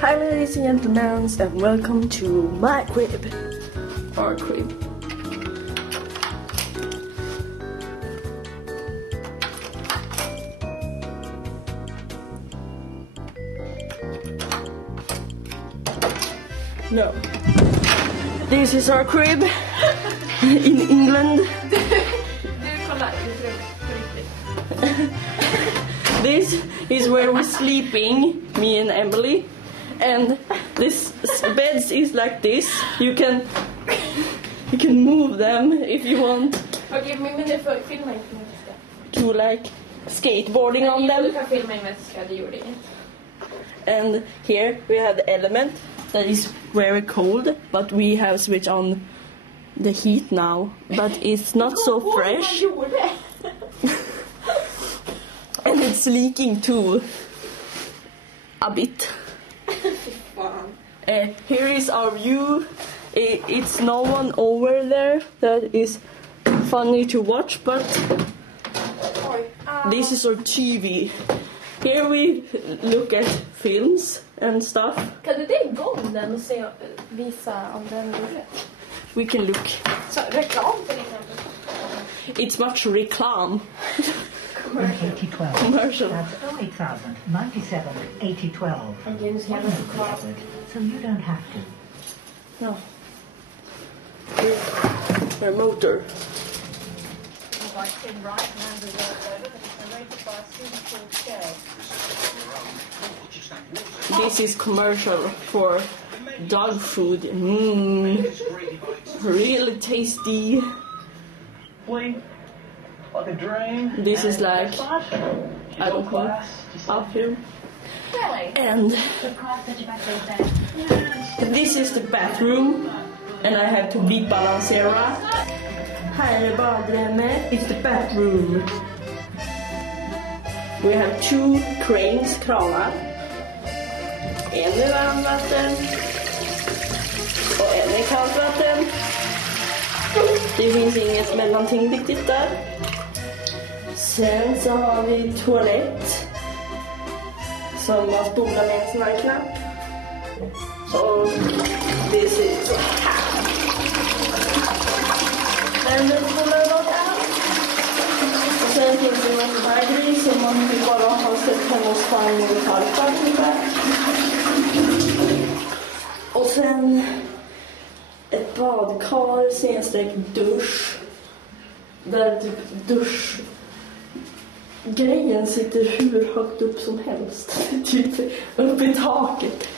Hi ladies and gentlemen, and welcome to my crib. Our crib. No. This is our crib in England. This is where we're sleeping, me and Emily. And this beds is like this. You can move them if you want. Okay, men för filmen to like skateboarding on them. And here we have the element that is very cold, but we have switched on the heat now, but it's not so fresh. And it's leaking too a bit. Here is our view. It's no one over there. That is funny to watch, but this is our TV. Here we look at films and stuff. Kan du dra igång den och visa om den går rätt? We can look. Så, reklam till exempel. It's much reclam. Commercial. That's 08,097 8012. So you don't have to. No. Our motor. This is commercial for dog food. Really tasty. Like a dream. This is like, I don't know, bathroom. And this is the bathroom. And I have to beat balancera. Här är badrummet. It's the bathroom. We have 2 cranes, kranar. En i varmvatten. Och en i kallt vatten. Det finns inget mellanting riktigt där. Sen så har vi toalett. Som man spolar med en sån här knapp. Och det ser ut så här. Den spolar bort allt. Och sen finns det en sån här grej som man bara har sett hemma hos farmor och farfar ungefär. Och sen ett badkar, sensträck dusch. Där typ duschgrejen sitter hur högt upp som helst. Typ upp i taket.